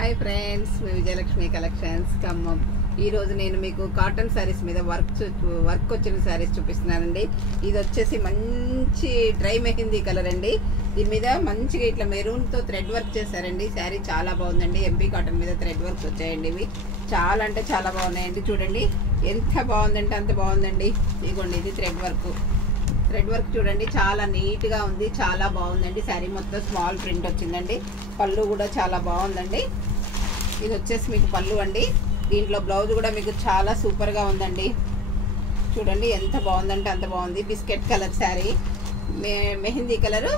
Hi friends, మీ Vijayalakshmi collections Khammam. ఈరోజు నేను మీకు కాటన్ శారీస్ మీద వర్క్ వచ్చిన శారీస్ చూపిస్తున్నానండి. ఇది వచ్చేసి మంచి డ్రై మెహందీ కలర్ అండి. దీని మీద మంచిగా ఇట్లా మెరూన్తో థ్రెడ్ వర్క్ చేశారండి. శారీ చాలా బాగుందండి. ఎంపీ కాటన్ మీద థ్రెడ్ వర్క్స్ వచ్చాయండి. ఇవి చాలా అంటే చాలా బాగున్నాయండి. చూడండి ఎంత బాగుందంటే అంత బాగుందండి. ఇదిగోండి, ఇది థ్రెడ్ వర్క్ చూడండి, చాలా నీట్గా ఉంది, చాలా బాగుందండి. శారీ మొత్తం స్మాల్ ప్రింట్ వచ్చిందండి. పళ్ళు కూడా చాలా బాగుందండి. ఇది వచ్చేసి మీకు పళ్ళు అండి. దీంట్లో బ్లౌజ్ కూడా మీకు చాలా సూపర్గా ఉందండి. చూడండి ఎంత బాగుందంటే అంత బాగుంది. Biscuit colour sari, mehndi colour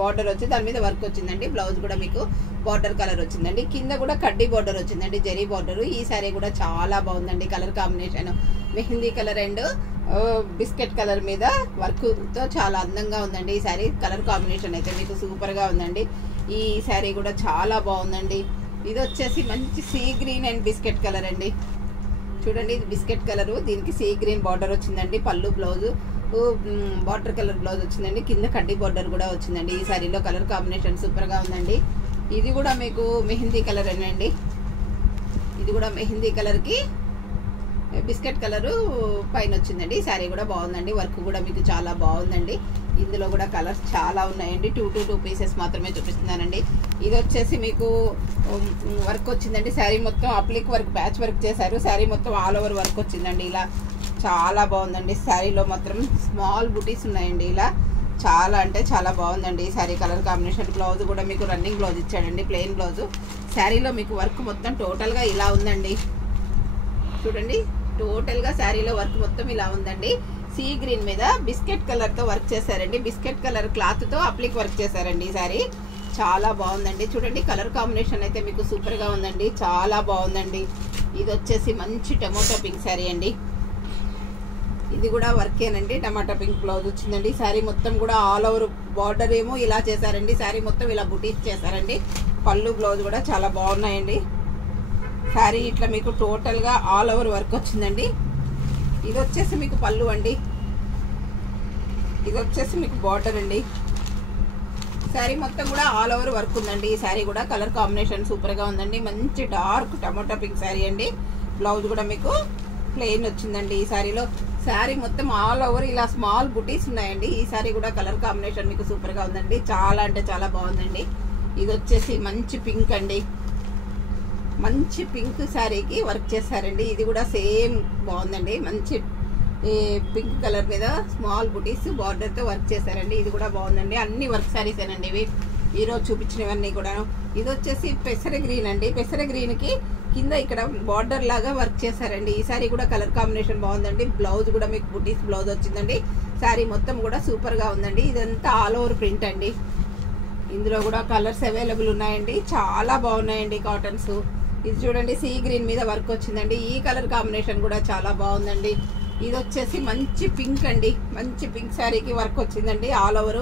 border వచ్చి దాని మీద వర్క్ వచ్చిందండి. బ్లౌజ్ కూడా మీకు బార్డర్ కలర్ వచ్చిందండి. కింద కూడా కడ్డీ బార్డర్ వచ్చిందండి, జరీ బార్డర్. ఈ శారీ కూడా చాలా బాగుందండి. Colour combination mehndi colour and biscuit colour మీద వర్క్తో చాలా అందంగా ఉందండి. ఈ శారీ కలర్ కాంబినేషన్ అయితే మీకు సూపర్గా ఉందండి. ఈ శారీ కూడా చాలా బాగుందండి. ఇది వచ్చేసి మంచి sea green and biscuit colour అండి. చూడండి, ఇది బిస్కెట్ కలరు, దీనికి సీ గ్రీన్ బార్డర్ వచ్చిందండి. పళ్ళు బ్లౌజు వాటర్ కలర్ బ్లౌజ్ వచ్చిందండి. కింద కడ్డీ బార్డర్ కూడా వచ్చిందండి. ఈ శారీలో కలర్ కాంబినేషన్ సూపర్గా ఉందండి. ఇది కూడా మీకు మెహందీ కలర్ అండి. ఇది కూడా మెహందీ కలర్కి బిస్కెట్ కలరు పైన వచ్చిందండి. ఈ శారీ కూడా బాగుందండి. వర్క్ కూడా మీకు చాలా బాగుందండి. ఇందులో కూడా కలర్స్ చాలా ఉన్నాయండి. టూ పీసెస్ మాత్రమే చూపిస్తున్నానండి. ఇది వచ్చేసి మీకు వర్క్ వచ్చిందండి. శారీ మొత్తం అప్లిక్ వర్క్, ప్యాచ్ వర్క్ చేశారు. శారీ మొత్తం ఆల్ ఓవర్ వర్క్ వచ్చిందండి. ఇలా చాలా బాగుందండి. శారీలో మాత్రం స్మాల్ బుటీస్ ఉన్నాయండి. ఇలా చాలా అంటే చాలా బాగుందండి. ఈ శారీ కలర్ కాంబినేషన్. బ్లౌజ్ కూడా మీకు రన్నింగ్ బ్లౌజ్ ఇచ్చాడండి, ప్లెయిన్ బ్లౌజ్. శారీలో మీకు వర్క్ మొత్తం టోటల్గా ఇలా ఉందండి. చూడండి, టోటల్గా శారీలో వర్క్ మొత్తం ఇలా ఉందండి. సీ గ్రీన్ మీద బిస్కెట్ కలర్తో వర్క్ చేశారండి. బిస్కెట్ కలర్ క్లాత్తో అప్లిక్ వర్క్ చేశారండి. ఈ శారీ చాలా బాగుందండి. చూడండి, కలర్ కాంబినేషన్ అయితే మీకు సూపర్గా ఉందండి. చాలా బాగుందండి. ఇది వచ్చేసి మంచి టమోటా పింక్ శారీ అండి. ఇది కూడా వర్కేనండి. టమాటా పింక్ బ్లౌజ్ వచ్చిందండి. శారీ మొత్తం కూడా ఆల్ ఓవర్ బార్డర్ ఏమో ఇలా చేశారండి. శారీ మొత్తం ఇలా బుటీస్ చేశారండి. పళ్ళు బ్లౌజ్ కూడా చాలా బాగున్నాయండి. శారీ ఇట్లా మీకు టోటల్గా ఆల్ ఓవర్ వర్క్ వచ్చిందండి. ఇది వచ్చేసి మీకు పళ్ళు అండి. ఇది వచ్చేసి మీకు బార్డర్ అండి. శారీ మొత్తం కూడా ఆల్ ఓవర్ వర్క్ ఉందండి. ఈ శారీ కూడా కలర్ కాంబినేషన్ సూపర్గా ఉందండి. మంచి డార్క్ టమోటా పింక్ శారీ అండి. బ్లౌజ్ కూడా మీకు ప్లెయిన్ వచ్చిందండి. ఈ శారీలో శారీ మొత్తం ఆల్ ఓవర్ ఇలా స్మాల్ బుటీస్ ఉన్నాయండి. ఈ శారీ కూడా కలర్ కాంబినేషన్ మీకు సూపర్గా ఉందండి. చాలా అంటే చాలా బాగుందండి. ఇది వచ్చేసి మంచి పింక్ అండి. మంచి పింక్ శారీకి వర్క్ చేశారండి. ఇది కూడా సేమ్ బాగుందండి. మంచి పింక్ కలర్ మీద స్మాల్ బుటీస్ బార్డర్తో వర్క్ చేశారండి. ఇది కూడా బాగుందండి. అన్ని వర్క్ శారీసేనండి ఇవి, ఈరోజు చూపించినవన్నీ కూడా. ఇది వచ్చేసి పెసర గ్రీన్ అండి. పెసర గ్రీన్కి కింద ఇక్కడ బార్డర్ లాగా వర్క్ చేశారండి. ఈ శారీ కూడా కలర్ కాంబినేషన్ బాగుందండి. బ్లౌజ్ కూడా మీకు బుటీస్ బ్లౌజ్ వచ్చిందండి. శారీ మొత్తం కూడా సూపర్గా ఉందండి. ఇదంతా ఆల్ ఓవర్ ప్రింట్ అండి. ఇందులో కూడా కలర్స్ అవైలబుల్ ఉన్నాయండి. చాలా బాగున్నాయండి కాటన్స్. ఇది చూడండి, సీ గ్రీన్ మీద వర్క్ వచ్చిందండి. ఈ కలర్ కాంబినేషన్ కూడా చాలా బాగుందండి. ఇది వచ్చేసి మంచి పింక్ అండి. మంచి పింక్ శారీకి వర్క్ వచ్చిందండి. ఆల్ ఓవర్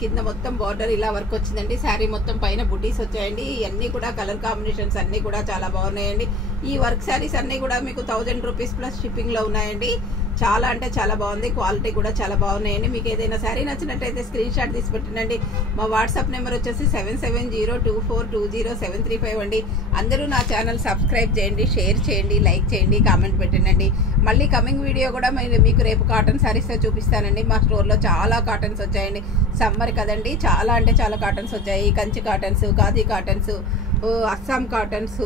కింద మొత్తం బార్డర్ ఇలా వర్క్ వచ్చిందండి. శారీ మొత్తం పైన బుటీస్ వచ్చాయండి. ఇవన్నీ కూడా కలర్ కాంబినేషన్స్ అన్నీ కూడా చాలా బాగున్నాయండి. ఈ వర్క్ శారీస్ అన్నీ కూడా మీకు 1000 రూపీస్ ప్లస్ షిప్పింగ్లో ఉన్నాయండి. చాలా అంటే చాలా బాగుంది. క్వాలిటీ కూడా చాలా బాగున్నాయండి. మీకు ఏదైనా శారీ నచ్చినట్టయితే స్క్రీన్ షాట్ తీసి పెట్టండి. మా వాట్సాప్ నెంబర్ వచ్చేసి 7702242075 అండి. అందరూ నా ఛానల్ సబ్స్క్రైబ్ చేయండి, షేర్ చేయండి, లైక్ చేయండి, కామెంట్ పెట్టండి. మళ్ళీ కమింగ్ వీడియో కూడా మీకు రేపు కాటన్ శారీస్తో చూపిస్తానండి. మా స్టోర్లో చాలా కాటన్స్ వచ్చాయండి. సమ్మర్ కదండి, చాలా అంటే చాలా కాటన్స్ వచ్చాయి. Kanchi cottons, khadi cottons, Assam cottons,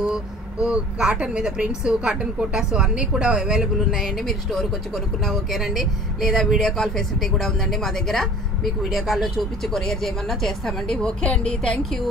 cotton మీద ప్రింట్స్, కాటన్ కోటాస్ అన్నీ కూడా అవైలబుల్ ఉన్నాయండి. మీరు స్టోర్కి వచ్చి కొనుక్కున్నా ఓకేనండి. లేదా వీడియో కాల్ ఫెసిలిటీ కూడా ఉందండి మా దగ్గర. మీకు వీడియో కాల్లో చూపించి కొరియర్ చేయమన్నా చేస్తామండి. ఓకే అండి, థ్యాంక్ యూ.